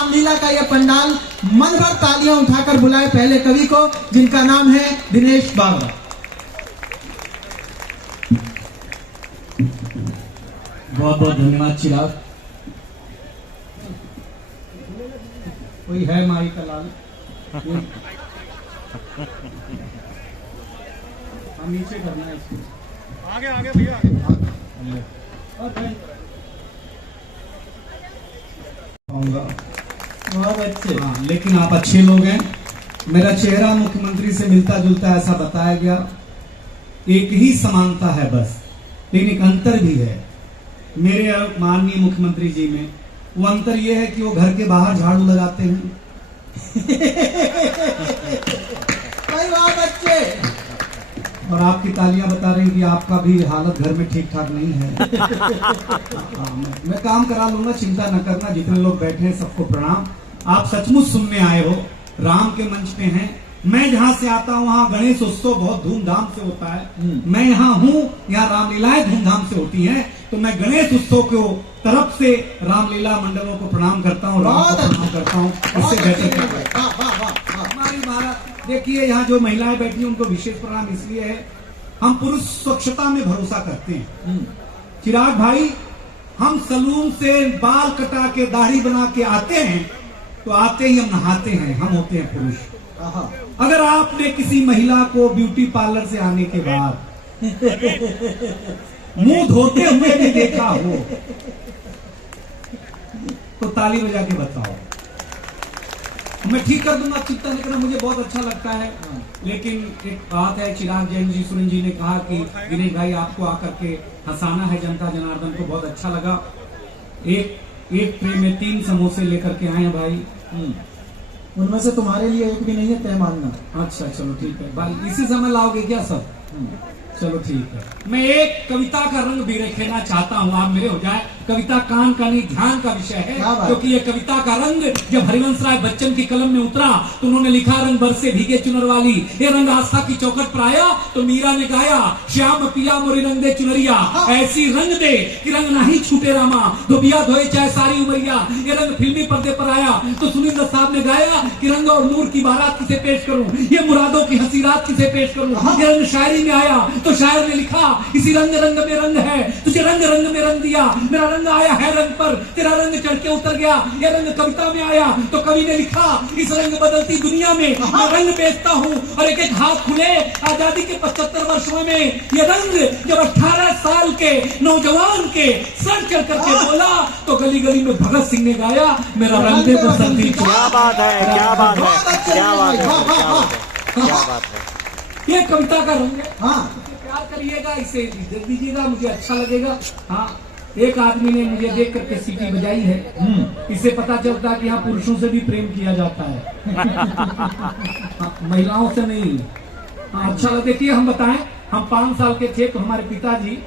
रामलीला का यह पंडाल मन भर तालियां उठाकर बुलाए पहले कवि को, जिनका नाम है दिनेश बाबा। बहुत बहुत धन्यवाद चिराग। कोई है माई का लाल? नीचे करना है इसको। आगे आगे भैया बहुत अच्छे। हाँ, लेकिन आप अच्छे लोग हैं। मेरा चेहरा मुख्यमंत्री से मिलता जुलता ऐसा बताया गया। एक ही समानता है बस, लेकिन एक अंतर भी है मेरे और माननीय मुख्यमंत्री जी में। वो अंतर ये है कि वो घर के बाहर झाड़ू लगाते हैं। बहुत अच्छे। और आपकी तालियां बता रही कि आपका भी हालत घर में ठीक ठाक नहीं है। मैं काम करा लूंगा, चिंता न करना। जितने लोग बैठे हैं सबको प्रणाम। आप सचमुच सुनने आए हो, राम के मंच पे हैं। मैं जहां से आता हूं वहां गणेश उत्सव बहुत धूमधाम से होता है। मैं यहाँ हूँ, यहाँ रामलीलाएं धूमधाम से होती हैं, तो मैं गणेश उत्सव को तरफ से रामलीला मंडलों को प्रणाम करता हूँ, राम को प्रणाम करता हूँ। इससे बेहतर हमारी महाराज देखिए, यहाँ जो महिलाएं बैठी हैं उनको विशेष प्रणाम इसलिए है, हम पुरुष स्वच्छता में भरोसा करते हैं। चिराग भाई, हम सलून से बाल कटा के दाढ़ी बना के आते हैं तो आते ही हम नहाते हैं, हम होते हैं पुरुष। अगर आपने किसी महिला को ब्यूटी पार्लर से आने के बाद मुंह धोते हुए भी देखा हो तो ताली बजा के बताओ, मैं ठीक कर दूंगा, चिंता नहीं करना। मुझे बहुत अच्छा लगता है। लेकिन एक बात है, चिराग जैन जी, सुरेंद्र जी ने कहा कि दिनेश भाई आपको आकर के हंसाना है जनता जनार्दन को। बहुत अच्छा लगा। एक ट्रे में 3 समोसे लेकर के आए हैं भाई। उनमें से तुम्हारे लिए एक भी नहीं है, तय मानना। अच्छा चलो ठीक है भाई, इसी समय लाओगे क्या सब? चलो ठीक है। मैं एक कविता का रंग भी रखना चाहता हूँ, आप मेरे हो जाए। कविता कान का नहीं ध्यान का विषय है, क्योंकि ये कविता का रंग जब हरिवंश राय बच्चन की कलम में उतरा तो उन्होंने लिखा, रंग बरसे भीगे चुनर वाली, ये रंग आस्था की चौखट पर आया तो मीरा ने गाया, श्याम पिया मोरी रंग दे चुनरिया, ऐसी रंग दे कि रंग नहीं छूटे रामा, धोबिया धोए चाहे सारी उमरिया। ये रंग फिल्मी पर्दे पर आया तो सुनील साहब ने गाया कि रंग और नूर की बारात किसे पेश करूं, ये मुरादों की हंसी रात किसे पेश करूं। ये रंग शायरी में आया तो शायर ने लिखा, इसी रंग रंग में रंग है, तुझे रंग रंग में रंग दिया, मेरा रंग आया है रंग पर, तेरा रंग चढ़ के उतर गया। ये रंग कविता में आया तो कवि ने लिखा, इस रंग बदलती दुनिया में मैं रंग बेचता हूँ और एक एक हाथ खुले आजादी के 75 वर्षों में। ये रंग जब 18 साल के नौजवान के सर चढ़ करके बोला तो गली गली में भगत सिंह ने गाया, मेरा रंग दे बसंती। क्या बात है, क्या बात है, क्या बात है, क्या बात है। ये कविता का रंग है। हाँ, प्यार करिएगा, इसे इज्जत दीजिएगा, मुझे अच्छा लगेगा। हाँ, एक आदमी ने मुझे देख करके सीटी बजाई है, इससे पता चलता है कि यहाँ पुरुषों से भी प्रेम किया जाता है। हाँ, महिलाओं से नहीं। हाँ, अच्छा लगे। कि हम बताएं, हम 5 साल के थे तो हमारे पिताजी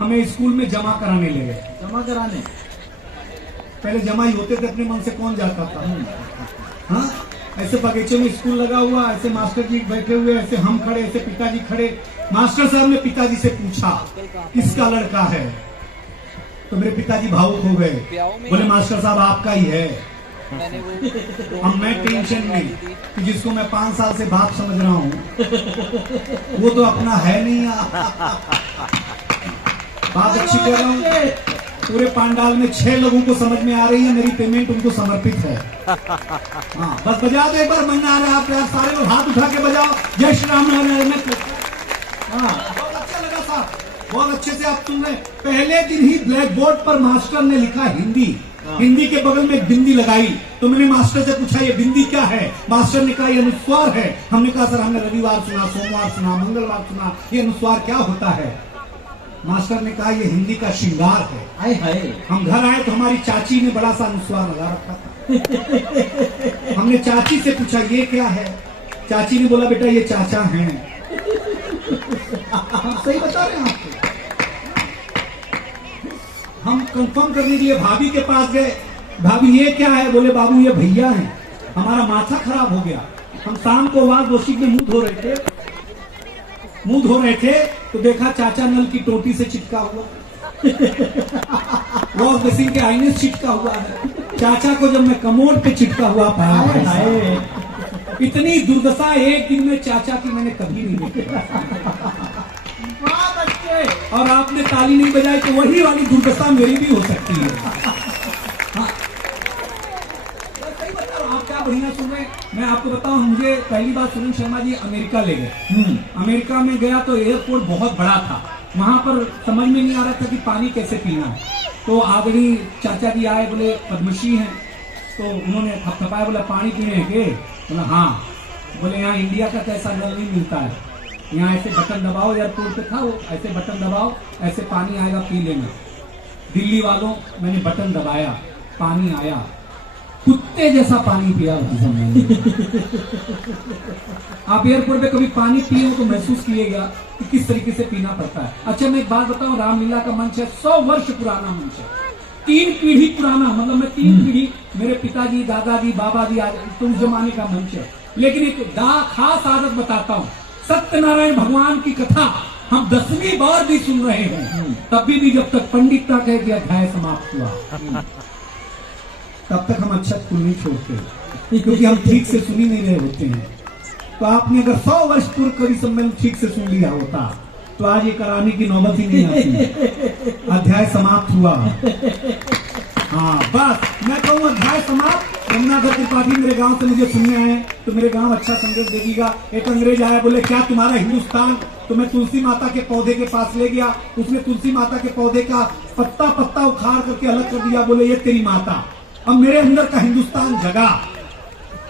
हमें स्कूल में जमा कराने ले गए। जमा कराने? पहले जमा ही होते थे, अपने मन से कौन जाता था। हाँ, ऐसे बगीचे में स्कूल लगा हुआ, ऐसे मास्टर जी बैठे हुए, ऐसे हम खड़े, ऐसे पिताजी खड़े। मास्टर साहब ने पिताजी से पूछा, किसका लड़का है? तो मेरे पिताजी भावुक हो गए, बोले मास्टर साहब आपका ही है। अब मैं टेंशन में कि जिसको मैं 5 साल से बाप समझ रहा हूँ वो तो अपना है नहीं। बात अच्छी कर रहा हूँ। पूरे पांडाल में 6 लोगों को समझ में आ रही है, मेरी पेमेंट उनको समर्पित है। हाँ, बस बजा दो एक बार, मजा आ रहा है आप यार, सारे लोग हाथ उठा के बजाओ, जय श्री राम। हाँ, बहुत अच्छा लगा साहब, बहुत अच्छे से आप सुन रहे। पहले दिन ही ब्लैक बोर्ड पर मास्टर ने लिखा हिंदी, हिंदी के बगल में एक बिंदी लगाई। तो मैंने मास्टर से पूछा, ये बिंदी क्या है? मास्टर ने कहा, ये अनुस्वार है। हमने कहा सर, हमने रविवार सुना, सोमवार सुना, मंगलवार सुना, ये अनुस्वार क्या होता है? मास्टर ने कहा, ये हिंदी का श्रृंगार है। हाय हाय। हम घर आए तो हमारी चाची ने बड़ा सा अनुस्वार लगा रखा था। हमने चाची से पूछा, ये क्या है? चाची ने बोला, बेटा ये चाचा हैं। हम सही बता रहे हैं आपको। हम कंफर्म करने के लिए भाभी के पास गए, भाभी ये क्या है? बोले बाबू ये भैया हैं। हमारा माथा खराब हो गया। हम शाम को वहां वॉशिंग में मुंह धो रहे थे तो देखा चाचा नल की टोटी से चिपका हुआ, वॉश बेसिन के आईने से चिपका हुआ है। चाचा को जब मैं कमोड पे चिपका हुआ पाया हाय, भाई हाय। साहब, इतनी दुर्दशा एक दिन में चाचा की मैंने कभी नहीं देखी। वाह बच्चे। और आपने ताली नहीं बजाई तो वही वाली दुर्दशा मेरी भी हो सकती है। हाँ। सही बता रहा हूं, आप क्या बढ़िया सुन रहे हैं। मैं आपको बताऊं, मुझे पहली बार सुनील शर्मा जी अमेरिका ले गए। अमेरिका में गया तो एयरपोर्ट बहुत बड़ा था, वहां पर समझ में नहीं आ रहा था कि पानी कैसे पीना है। तो आदरणीय चाचा जी आए, बोले पद्मश्री हैं, तो उन्होंने थपथपाया, बोला पानी पीने के, बोला हाँ। बोले यहाँ इंडिया का कैसा नल नहीं मिलता है, यहाँ ऐसे बटन दबाओ, एयरपोर्ट पे था वो, ऐसे बटन दबाओ, ऐसे पानी आएगा, पी लेना। दिल्ली वालों, मैंने बटन दबाया, पानी आया, कुत्ते जैसा पानी पिया उस समय। आप एयरपोर्ट पे कभी पानी पिए हो तो महसूस किएगा कि किस तरीके से पीना पड़ता है। अच्छा, मैं एक बात बताऊं, रामलीला का मंच है, 100 वर्ष पुराना मंच है, 3 पीढ़ी पुराना, मतलब मैं 3 पीढ़ी, मेरे पिताजी, दादाजी, बाबा जी, आज तो उस जमाने का मंच है। लेकिन एक खास आदत बताता हूँ, सत्यनारायण भगवान की कथा हम 10वीं बार भी सुन रहे हैं, तब भी जब तक पंडित ना कहे कि अध्याय समाप्त हुआ, तब तक हम अच्छा स्कूल नहीं छोड़ते, क्योंकि हम ठीक से सुन ही नहीं रहे होते हैं। तो आपने अगर 100 वर्ष पूर्व कवि सम्मेलन ठीक से सुन लिया होता तो आज ये कराने की नौबत ही नहीं आती। अध्याय समाप्त हुआ। हाँ बस मैं कहूँ अध्याय समाप्त। यमुनाधर त्रिपाठी मेरे गांव से मुझे सुनने आए, तो मेरे गांव अच्छा संदेश देगा। एक अंग्रेज आया, बोले क्या तुम्हारा हिंदुस्तान? तो मैं तुलसी माता के पौधे के पास ले गया, उसने तुलसी माता के पौधे का पत्ता पत्ता उखाड़ करके अलग कर दिया, बोले ये तेरी माता। अब मेरे अंदर का हिंदुस्तान जगा।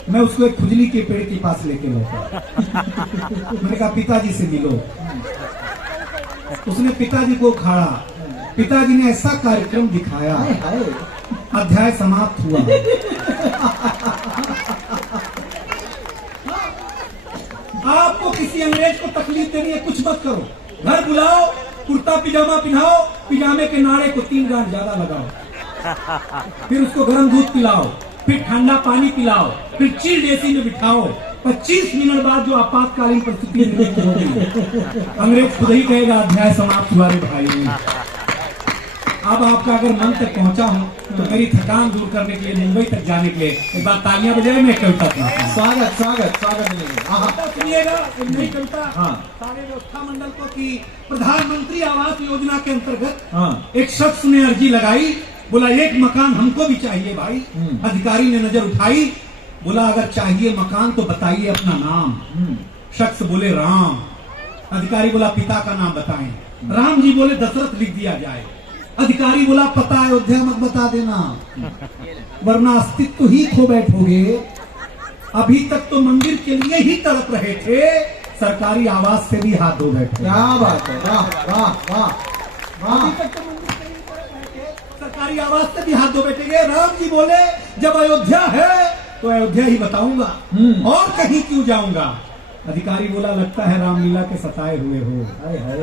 मैं उसको एक खुजली के पेड़ के पास लेके लौटा। मैंने कहा पिताजी से मिलो। उसने पिताजी को उखाड़ा, पिताजी ने ऐसा कार्यक्रम दिखाया, अध्याय समाप्त हुआ। आपको किसी अंग्रेज को तकलीफ देनी है, कुछ मत करो, घर बुलाओ, कुर्ता पिजामा पहनाओ, पिजामे के नारे को 3 गांठ ज्यादा लगाओ, फिर उसको गर्म दूध पिलाओ, फिर ठंडा पानी पिलाओ, फिर चिल्ड एसी में बिठाओ। 25 मिनट बाद जो आपातकालीन परिस्थिति निर्मित होगी, अंग्रेज खुद ही कहेगा अध्याय समाप्त हुआ रे भाई। अब आपका अगर मन तक पहुंचा हूं तो मेरी थकान दूर करने के लिए, मुंबई तक जाने के लिए एक बार तालियां बजाए, मैं कविता सुनाता हूं। स्वागत स्वागत स्वागत मिलेगा। सुनिएगा एक नई कविता सारे व्यवस्था मंडल को कि प्रधानमंत्री आवास योजना के अंतर्गत एक शख्स ने अर्जी लगाई, बोला एक मकान हमको भी चाहिए भाई। अधिकारी ने नजर उठाई, बोला अगर चाहिए मकान तो बताइए अपना नाम। शख्स बोले राम। अधिकारी बोला पिता का नाम बताएं। राम जी बोले दशरथ लिख दिया जाए। अधिकारी बोला पता अयोध्या मत बता देना, वरना अस्तित्व ही खो बैठोगे। अभी तक तो मंदिर के लिए ही तड़प रहे थे, सरकारी आवास से भी हाथ धो बैठे। क्या बात है, वाह वाह वाह वाह। अभी तक तो मंदिर से ही तड़प रहे थे, सरकारी आवास से भी हाथ धो बैठेंगे। राम जी बोले जब अयोध्या है तो अयोध्या ही बताऊंगा, और कहीं क्यों जाऊंगा। अधिकारी बोला लगता है रामलीला के सताए हुए हो, हाय हाय,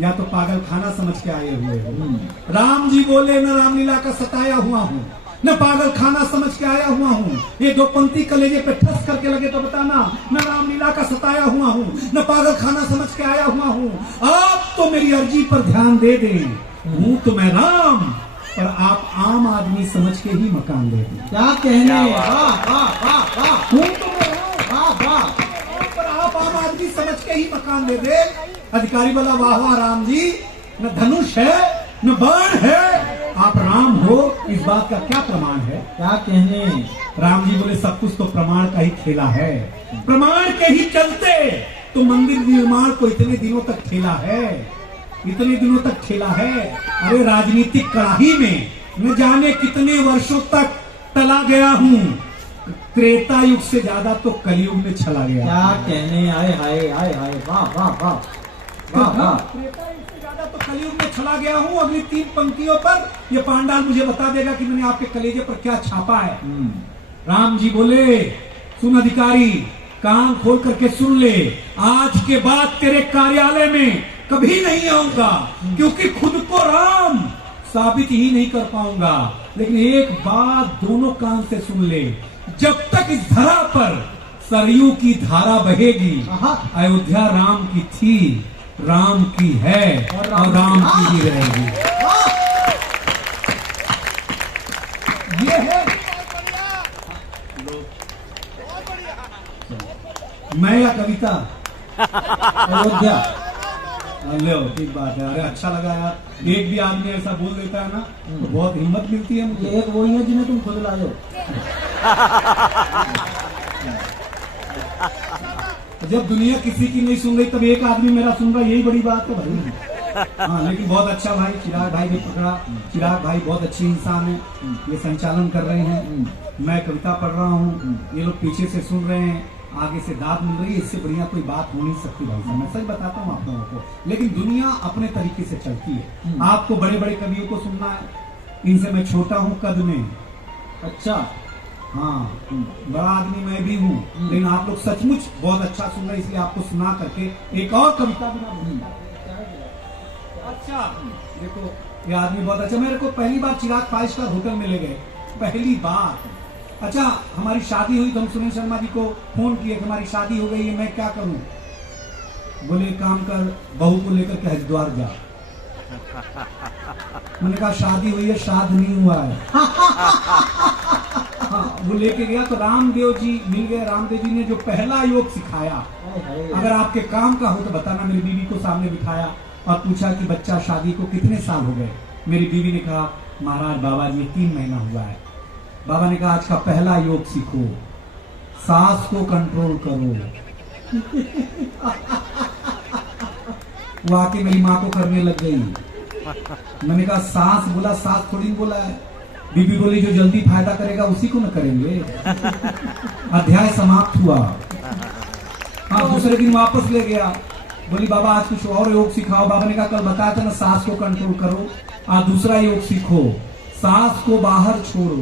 या तो पागल खाना समझ के आए हुए हो। राम जी बोले न रामलीला का सताया हुआ हूँ, न पागल खाना समझ के आया हुआ हूँ। ये 2 पंक्ति कलेजे पे ठस करके लगे तो बताना, न रामलीला का सताया हुआ हूँ, न पागल खाना समझ के आया हुआ हूँ। आप तो मेरी अर्जी पर ध्यान दे दें, हूँ तो मैं राम, पर आप आम आदमी समझ के ही मकान दे दें। क्या कहने, वाह वाह वाह वाह। हूँ तो मैं राम, वाह वाह। पर आप आम आदमी समझ के ही मकान दे दे। अधिकारी बोला वाह वाह राम जी, न धनुष है न बाण है, आप राम हो, इस बात का क्या प्रमाण है? क्या कहने। राम जी बोले सब कुछ तो प्रमाण का ही खेला है, प्रमाण के ही चलते तो मंदिर निर्माण को इतने दिनों तक खेला है, इतने दिनों तक खेला है। अरे राजनीतिक कड़ाही में न जाने कितने वर्षों तक तला गया हूँ, त्रेता युग से ज्यादा तो कलयुग में चला गया। क्या कहने, आए हाय हाय हाय, वाह वाह वाह वाह वाह। त्रेता युग से ज्यादा तो कलयुग में चला गया हूँ। अगली 3 पंक्तियों पर ये पांडाल मुझे बता देगा कि मैंने आपके कलेजे पर क्या छापा है। राम जी बोले सुन अधिकारी, कान खोल करके सुन ले, आज के बाद तेरे कार्यालय में कभी नहीं आऊंगा, क्योंकि खुद को राम साबित ही नहीं कर पाऊंगा। लेकिन एक बात दोनों कान से सुन ले, जब तक इस धरा पर सरयू की धारा बहेगी, अयोध्या राम की थी, राम की है और राम की ही रहेगी। ये मैं या कविता? अयोध्या। लो ठीक बात है। अरे अच्छा लगा यार, एक भी आदमी ऐसा बोल देता है ना तो बहुत हिम्मत मिलती है मुझे। एक वही है जिन्हें तुम खुद लाए हो। जब दुनिया किसी की नहीं सुन रही तब एक आदमी मेरा सुन रहा, यही बड़ी बात है भाई। हाँ लेकिन बहुत अच्छा भाई, चिराग भाई ने पकड़ा। चिराग भाई बहुत अच्छे इंसान है, ये संचालन कर रहे हैं, मैं कविता पढ़ रहा हूँ, ये लोग पीछे से सुन रहे हैं, आगे से दाद मिल रही है। इससे बढ़िया कोई बात हो नहीं सकती भाई साहब, मैं सच बताता हूँ आप लोगों को। लेकिन दुनिया अपने तरीके से चलती है। आपको बड़े बड़े कवियों को सुनना है, इनसे मैं छोटा हूँ कद में। अच्छा हाँ बड़ा आदमी मैं भी हूँ, लेकिन आप लोग सचमुच बहुत अच्छा सुन रहे, इसलिए आपको सुना करके एक और कविता भी ना। अच्छा देखो ये आदमी बहुत अच्छा। मेरे को पहली बार चिराग 5 स्टार होटल में ले गए, पहली बार। अच्छा हमारी शादी हुई तो हम सुनील शर्मा जी को फोन किए कि हमारी शादी हो गई है, मैं क्या करूं? बोले काम कर, बहू को लेकर के हरिद्वार जा। मैंने कहा शादी हुई है, श्राद्ध नहीं हुआ है। हाँ वो लेके गया तो रामदेव जी मिल गए। रामदेव जी ने जो पहला योग सिखाया, अगर आपके काम का हो तो बताना। मेरी बीवी को सामने बिठाया और पूछा कि बच्चा शादी को कितने साल हो गए? मेरी बीवी ने कहा महाराज बाबा जी 3 महीना हुआ है। बाबा ने कहा आज का पहला योग सीखो, सांस को कंट्रोल करो। वो आके मेरी माँ को करने लग गई। मैंने कहा सांस बोला, सांस थोड़ी बोला है। बीबी बोली जो जल्दी फायदा करेगा उसी को न करेंगे। अध्याय समाप्त हुआ। हाँ दूसरे दिन वापस ले गया, बोली बाबा आज कुछ और योग सिखाओ। बाबा ने कहा कल बताया था ना सांस को कंट्रोल करो, आज दूसरा योग सीखो, सांस को बाहर छोड़ो।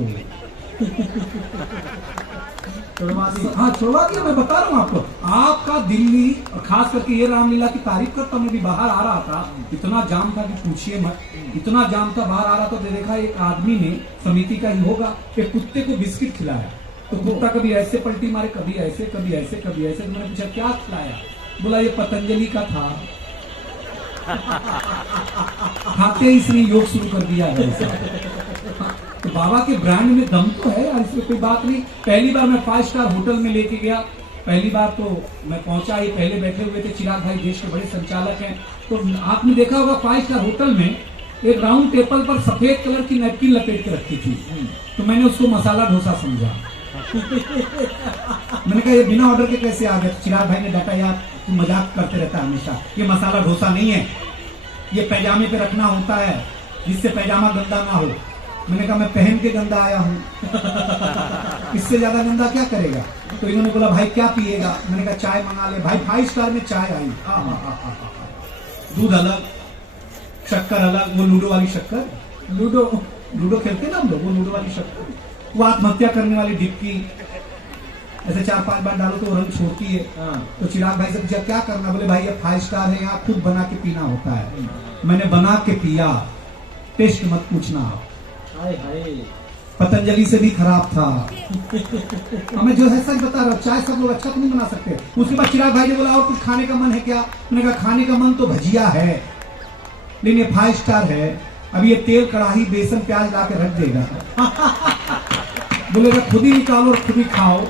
छुड़वा दी। हाँ छुड़वा दिया, मैं बता रहा हूँ आपको। आपका दिल्ली और खास करके ये रामलीला की तारीफ करता मैं भी बाहर आ रहा था, इतना जाम था कि पूछिए मत, इतना जाम था। बाहर आ रहा तो देखा एक आदमी ने, समिति का ही होगा, एक कुत्ते को बिस्किट खिलाया। तो कुत्ता कभी ऐसे पलटी मारे, कभी ऐसे कभी ऐसे कभी ऐसे। तो मैंने पूछा क्या खिलाया? बोला ये पतंजलि का था। खाते ही इसने योग शुरू कर दिया है। तो बाबा के ब्रांड में दम तो है यार, इसमें कोई बात नहीं। पहली बार मैं 5 स्टार होटल में लेके गया, पहली बार तो मैं पहुंचा, ये पहले बैठे हुए थे चिराग भाई, देश के बड़े संचालक हैं। तो आपने देखा होगा 5 स्टार होटल में एक राउंड टेबल पर सफेद कलर की नैपकिन लपेट के रखी थी, तो मैंने उसको मसाला डोसा समझा। मैंने कहा ये बिना ऑर्डर के कैसे आ गया? चिराग भाई ने डाटा यार तू मजाक करते रहता है हमेशा, ये मसाला डोसा नहीं है, ये पैजामे पे रखना होता है जिससे पैजामा गंदा ना हो। मैंने कहा मैं पहन के गंदा आया हूँ, इससे ज्यादा गंदा क्या करेगा? तो इन्होंने बोला भाई क्या पिएगा? मैंने कहा चाय मंगा ले। भाई 5 स्टार में चाय आई, दूध अलग, शक्कर अलग, वो लूडो वाली शक्कर, लूडो खेलते ना हम लोग, वो लूडो वाली शक्कर, वो आत्महत्या करने वाली डिप्की, ऐसे 4-5 बार डालो तो वो रंग छोड़ती है। तो चिराग भाई से पूछा क्या करना? बोले भाई ये 5 स्टार है, यहाँ खुद बना के पीना होता है। मैंने बना के पिया, टेस्ट मत पूछना। पतंजलि से भी खराब था। मैं जो है सच बता रहा हूँ, चाय सब लोग अच्छा तो नहीं बना सकते। उसके बाद चिराग भाई ने बोला और कुछ खाने का मन है क्या? मैंने कहा खाने का मन तो भजिया है, लेकिन ये 5 स्टार है, अभी ये तेल कढ़ाई बेसन प्याज ला के रख देगा। बोलेगा खुद ही निकालो और खुद ही खाओ।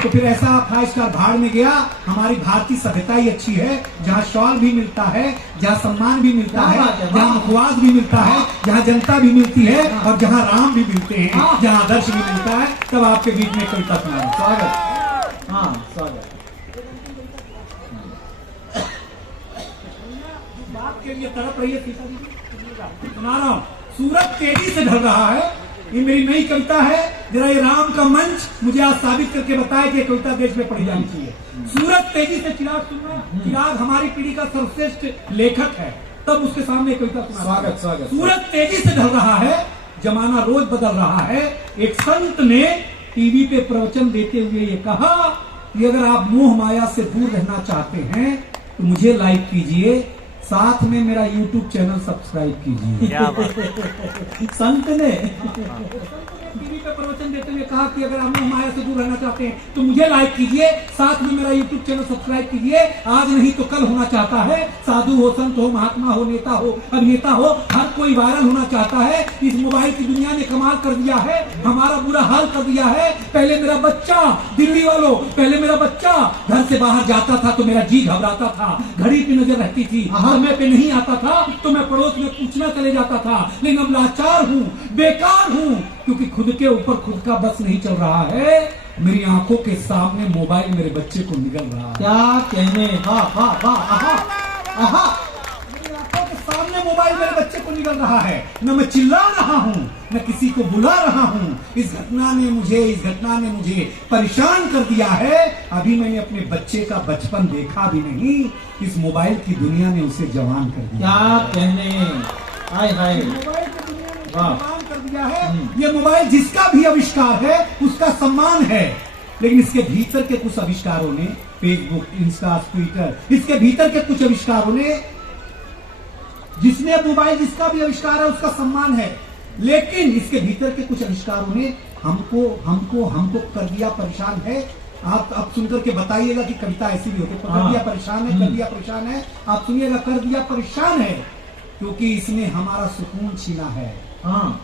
तो फिर ऐसा 5 स्टार भाड़ में गया। हमारी भारतीय सभ्यता ही अच्छी है, जहाँ शॉल भी मिलता है, जहाँ सम्मान भी मिलता है, जहाँ मुखवास भी मिलता है, जहाँ जनता भी मिलती है और जहाँ राम भी मिलते हैं, जहाँ आदर्श भी मिलता है। तब आपके बीच में कविता सुना। स्वागत। हाँ स्वागत। बात के लिए तरफ रही है सीता जी, सुना रहा हूँ। सूरज तेजी से ढल रहा है, ये मेरी नई कविता है। जरा ये राम का मंच मुझे आज साबित करके बताया कि कविता देश में पढ़ी जानी चाहिए। सूरज तेजी से, चिराग सुनना, चिराग हमारी पीढ़ी का सर्वश्रेष्ठ लेखक है, तब उसके सामने कविता सुना। स्वागत स्वागत। सूरज तेजी से ढल रहा है, जमाना रोज बदल रहा है। एक संत ने टीवी पे प्रवचन देते हुए ये कहा कि अगर आप मोह माया से दूर रहना चाहते हैं तो मुझे लाइक कीजिए, साथ में मेरा YouTube चैनल सब्सक्राइब कीजिए। क्या बात है। संत ने टीवी पे प्रवचन देते हुए कहा कि अगर हम माया से दूर रहना चाहते हैं तो मुझे लाइक कीजिए, साथ में मेरा यूट्यूब चैनल सब्सक्राइब कीजिए। आज नहीं तो कल होना चाहता है। साधु हो, संत हो, महात्मा हो, नेता हो, अभिनेता हो, हर कोई वायरल होना चाहता है। इस मोबाइल की दुनिया ने कमाल कर दिया है, हमारा बुरा हाल कर दिया है। पहले मेरा बच्चा, दिल्ली वालों, पहले मेरा बच्चा घर से बाहर जाता था तो मेरा जी घबराता था, घड़ी की नजर रहती थी, समय पे नहीं आता था तो मैं पड़ोस में पूछना चले जाता था। लेकिन अब लाचार हूँ, बेकार हूँ, क्योंकि खुद के ऊपर खुद का बस नहीं चल रहा है। मेरी आंखों के सामने मोबाइल मेरे बच्चे को निगल रहा है। क्या कहने, वाह वाह वाह, आहा आहा। मेरी आंखों के सामने मोबाइल मेरे बच्चे को निगल रहा है। न मैं चिल्ला रहा हूँ, न किसी को बुला रहा हूँ। इस घटना ने मुझे परेशान कर दिया है। अभी मैंने अपने बच्चे का बचपन देखा भी नहीं, इस मोबाइल की दुनिया ने उसे जवान कर दिया। क्या कहने, हाय हाय, मोबाइल की दुनिया ने उसे वाह। जवान कर दिया है। ये मोबाइल जिसका भी आविष्कार है उसका सम्मान है, लेकिन इसके भीतर के कुछ आविष्कारों ने, फेसबुक, इंस्टा, ट्विटर, इसके भीतर के कुछ आविष्कारों ने, जिसने मोबाइल जिसका भी आविष्कार है उसका सम्मान है, लेकिन इसके भीतर के कुछ आविष्कारों ने हमको कर दिया परेशान है। आप अब सुनकर के बताइएगा कि कविता ऐसी भी होती है। कर दिया परेशान है, कर दिया परेशान है। आप सुनिएगा, कर दिया परेशान है, क्योंकि इसने हमारा सुकून छीना है,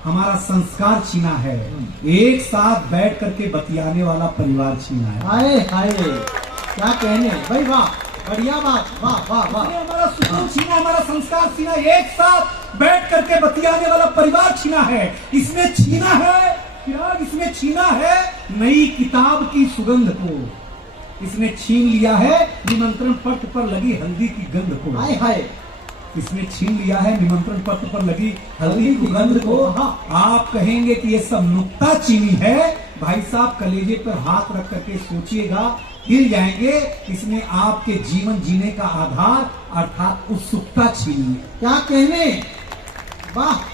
हमारा संस्कार छीना है, एक साथ बैठ करके बतियाने वाला परिवार छीना है। हाय हाय, क्या कहने भाई, वाह, बढ़िया बात, वाह वाह वाह। इसने हमारा सुकून छीना, हमारा संस्कार छीना, एक साथ बैठ करके बतियाने वाला परिवार छीना है। इसने छीना है क्या? इसने छीना है नई किताब की सुगंध को, इसने छीन लिया है निमंत्रण पत्र पर लगी हल्दी की गंध को। हाय हाय, इसने छीन लिया है निमंत्रण पत्र पर लगी हल्दी की गंध को। आप कहेंगे कि ये सब नुक्ताचीनी है, भाई साहब कलेजे पर हाथ रख करके सोचिएगा, हिल जाएंगे। इसने आपके जीवन जीने का आधार अर्थात उत्सुकता छीनी है। क्या कहने, वाह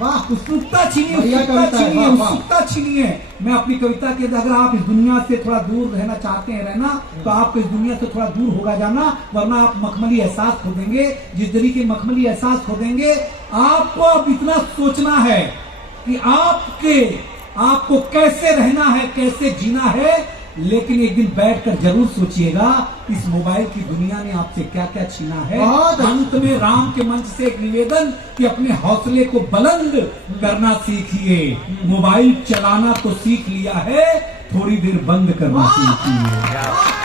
वाह, उत्सुकता छीनी, बढ़िया उत्सुकता कविता है, छीनी है, वाह, वाह। उत्सुकता छीनी है। मैं अपनी कविता के, अगर आप इस दुनिया से थोड़ा दूर रहना चाहते हैं रहना, तो आपको इस दुनिया से थोड़ा दूर होगा जाना, वरना आप मखमली एहसास खो देंगे। जिस तरीके मखमली एहसास खो देंगे, आपको अब इतना सोचना है कि आपको कैसे रहना है, कैसे जीना है। लेकिन एक दिन बैठकर जरूर सोचिएगा, इस मोबाइल की दुनिया ने आपसे क्या क्या छीना है। अंत में राम के मंच से एक निवेदन कि अपने हौसले को बुलंद करना सीखिए। मोबाइल चलाना तो सीख लिया है, थोड़ी देर बंद करना सीखिए।